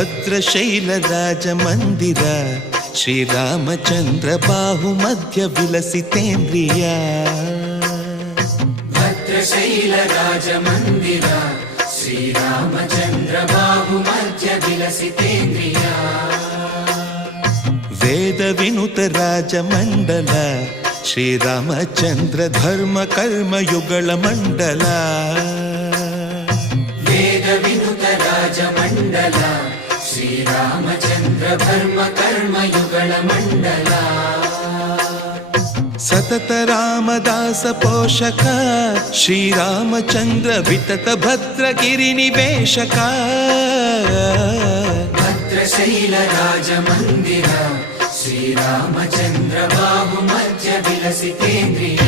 ಭದ್ರಶೈಲ ರಾಜ ಮಂದಿರ ಶ್ರೀರಾಮಚಂದ್ರ ಬಾಹು ಮಧ್ಯ ವಿಲಸಿತೇಂದ್ರಿಯ ಭದ್ರಶೈಲ ರಾಜ ಮಂದಿರ ಶ್ರೀರಾಮಚಂದ್ರ ಬಾಹು ಮಧ್ಯ ವಿಲಸಿತೇಂದ್ರಿಯ ವೇದ ವಿನುತ ರಾಜ ಮಂಡಲ ಶ್ರೀರಾಮಚಂದ್ರ ಧರ್ಮ ಕರ್ಮ ಯುಗಳ ಮಂಡಲ ವೇದ ವಿನುತ ರಾಜ ಮಂಡಲ ಶ್ರೀರಾಮಚಂದ್ರ ಧರ್ಮ ಕರ್ಮ ಯುಗಳ ಮಂಡಲ ಸತತ ರಾಮದಾಸ ಪೋಷಕ ಶ್ರೀರಾಮಚಂದ್ರ ವಿತತ ಭದ್ರಗಿರಿ ನಿವೇಶಕ ಭದ್ರಶೈಲ ರಾಜ ಮಂದಿರ ಶ್ರೀರಾಮಚಂದ್ರ ಬಾಹು ಮಧ್ಯ ವಿಲಸಿತೇಂದ್ರಿಯ